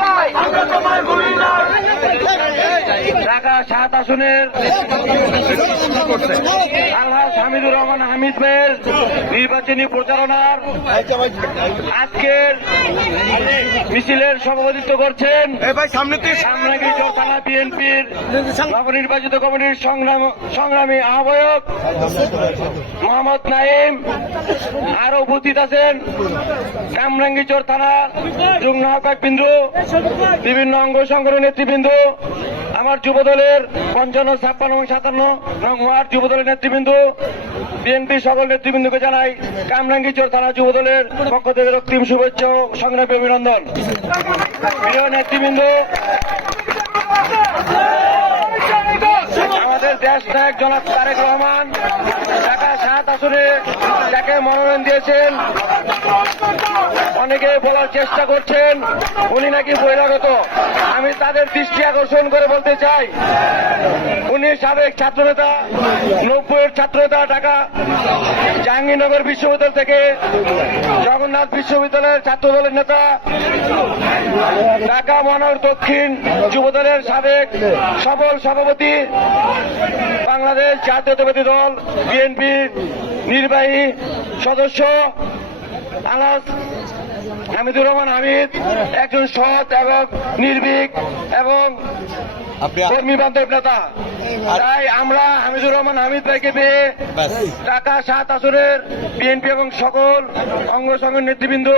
নাইম, ঢাকা 7 আসনের আলহাজ হামিদুর রহমান হামিদ ভাইয়ের নির্বাচনী প্রচারণার আজকের মিছিলের সভাপতিত্ব করছেন সামনাগিরি থানা বিএনপির নবনির্বাচিত কমিটির সংগ্রামী আহ্বায়ক মোহাম্মদ নাইম। আরো উপস্থিত আছেন কামরাঙ্গীরচর থানা যুগ্ম আহ্বায়ক বিন্দু, বিভিন্ন অঙ্গ সংগঠনের নেতৃবৃন্দ, আমার যুব দলের 55, 56 এবং 57 নং ওয়ার্ড যুব দলের নেতৃবৃন্দ, বিএনপি সকল নেতৃবৃন্দকে জানাই কামরাঙ্গীরচর থানা যুব দলের পক্ষ থেকে রক্তিম শুভেচ্ছা ও সংগ্রামী অভিনন্দন। প্রিয় নেতৃবৃন্দ, আমাদের দেশ নায়ক জনাব তারেক রহমান ঢাকা 7 আসনে যাকে মনোনয়ন দিয়েছেন, অনেকে বলার চেষ্টা করছেন উনি নাকি বহিরাগত। আমি তাদের দৃষ্টি আকর্ষণ করে বলতে চাই, উনি সাবেক ছাত্রনেতা, 90-এর ছাত্রনেতা, ঢাকা জাহাঙ্গীরনগর বিশ্ববিদ্যালয় থেকে জগন্নাথ বিশ্ববিদ্যালয়ের ছাত্র দলের নেতা, ঢাকা মহানগর দক্ষিণ যুবদলের সাবেক সফল সভাপতি, বাংলাদেশ জাতীয়তাবাদী দল বিএনপির নির্বাহী সদস্য আলহাজ হামিদুর রহমান হামিদ, একজন সৎ এবং নির্ভীক এবং কর্মী বান্ধব নেতা। তাই আমরা হামিদুর রহমান হামিদ ভাইকে পেয়ে ঢাকা 7 আসনের বিএনপি এবং সকল অঙ্গ সংগঠনের নেতৃবৃন্দ